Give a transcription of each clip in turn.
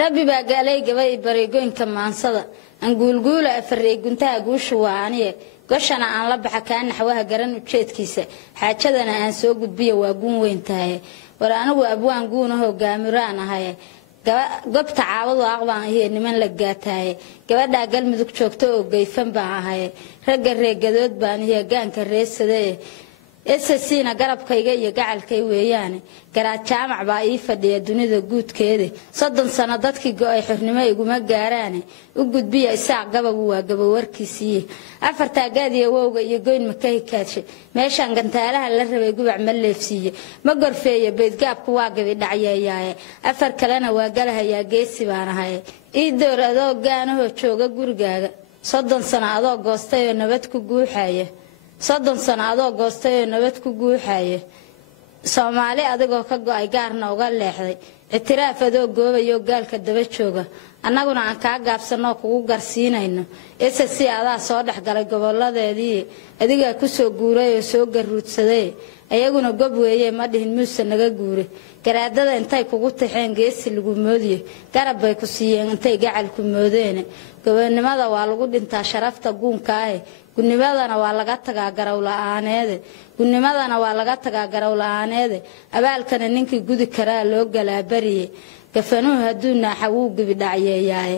ربي باقالي قبي بريقين كمان صدا نقول قولة فريقنتها قوش وانيه قشنا عن لبحة كان حواها قرن وشيت كيسة حاجتنا أن سوق بيه وأقوم وينتهي ورانا وأبوان قونه قامران هاي قبت عاوض وأقوان هي نمن لقاتها قبل أقل مذوق شوكتو قيفن بعها رجع رجدود بان هي جان كريس ده السينا قرب كيجي جعل كيوياني قرأت جامع بايفة دي الدنيا جود كده صدق سندات كي جاي حرنما يقوم جاراني وجود بيا الساعة قبل وركسيه أفرت أجادي ووجا يجون مكاي كاتش ماشي عن جنتالها اللي ربي يجوب عمل لفسيه ما قرفيه بيت جاب كواجب الدعية أفر كلنا واجلها يا جيسي وانا هاي إيدور هذا جانه شوجا جورجا صدق سنة هذا قصتي نبتك جوحية صدق سنة هذا قصتي نبتك جوحية Soomaali adigoo ka go'ay gaarna uga leexday itiraafado goobayo gaalka daba jooga annaguna aan ka gaabsano kugu garsiinayno SSC adaa soo dhaxgalay goboladeedii adiga ku soo guuray oo soo garuudsaday ayaguna gob weeye ma dhihin muuse naga guure garaadada intay kugu taxeen geesi lagu moodiyo garab bay ku siiyeen intay gacal ku moodeen gobonimada waa lagu dhintaa sharafta guunka ah gudnimadana waa laga tagaa garaw la'aaneed gudnimadana waa laga tagaa garaw la'aaneed abaalkana ninkii gudi karaa loo galaa bariye gafanuhu haduu naaxawuu gibi dhacyeeyay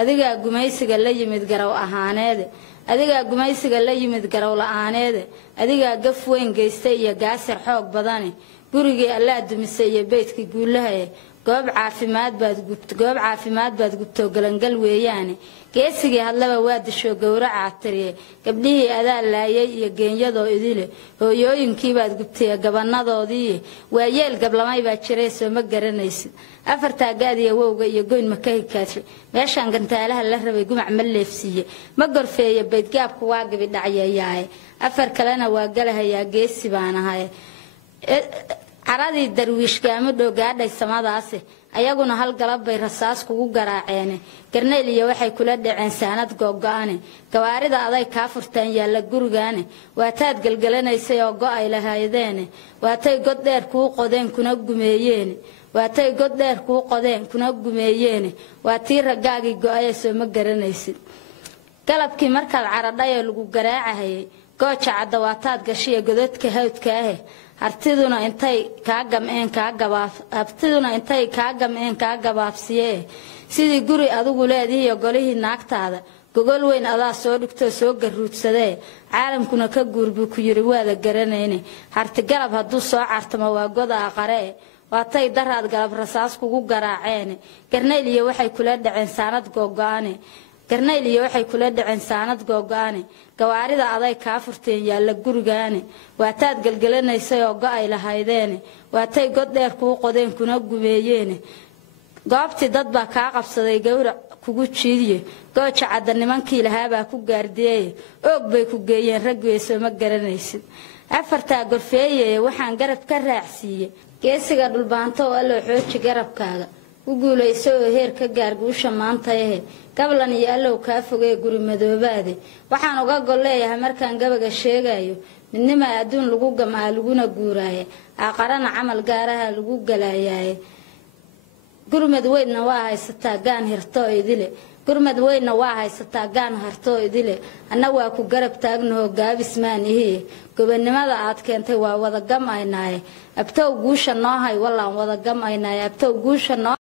adiga gumaysiga la yimid garaw ahaaneed adiga gumaysiga la yimid garaw la'aaneed adiga gaf weyn geystay iyo gaasir xoog badan gurigii alla dumisay iyo beedkii guulahay goob caafimaad baad gubto galangal weeyaan geesigii hadlaba waa disho gowraca tiriye gabdhihii adaa laayay iyo geenyadoo idile hooyooyinkii baad gubtay gabanadoodii waa yeel gablamay baa jiray soo ma garanaysid afarta gaadiya wowga iyo goyn makay kaashay meeshan gantaalaha la rabay gumac ma leefsiye ma gorfeeyo beedgaabku waa gabi dhacyayaay afar kalena waa galahayaa geesi baan ahay aradii darwiish gaamudho gaadhay samadaas ayaguna hal galab bay rasaas kugu garaaceen garneel iyo waxay kula dhaceen saanad go'aan gawaarida aday ka furtaan yaala gurigaane waa taad galgalanaysay oo go'ay lahaydeen waa tay god dheer ku qodeen kuna gumeeyeen waa tii ragaagi go'ay soo ma garanaysid galabkii markaad caradhay lagu garaacahay gooja cadawaataad gashay godadka hawdka ah hartiduna intay ka gameen ka gabaabsiye sidii guri adigu leedahay golihii naagtaada gogol weyn adaa soo dhigto soo garuudsadee caalamkuna ka guurbu ku yiri waada garanayne harti galab haduu soo cartamo waa goda aqare waa tay daraad galab rasaas kugu garaaceen garneel iyo waxay kula dhaceen saanad go'aan gawaarida aday ka furteen yaala gurigaane waa taad galgalanaysay oo go'ay lahaydeen waa tay god dheer ku qodeen kuna gumeeyeen goobti dad baa ka qabsaday gowrac kugu jiidiye gooja cadanimankii lahaaba ku gaardiyay og bay ku geeyeen rag weeso ma garanaysid afarta gorfeeyay waxaan garab ka raacsiiyay geesiga dhulbaanto oo loo xooji garabkaaga u guulayso heer ka gaarguusha maanta gablan iyo allow ka fogay guri madoobaade waxaan uga goleeyahay markaan gabaga sheegayo midnima aduun lagu gamaa laguna guuraaye aqarana camal gaaraha lagu galaayay gurmad weydna waa haysataa gaan hirto idile anna waa ku garab taagnaho gaabismaanihi gobonimada aad keentay waa wada gamaynaaye abtow guusha noo hay wallaan wada gamaynaaye abtow guusha noo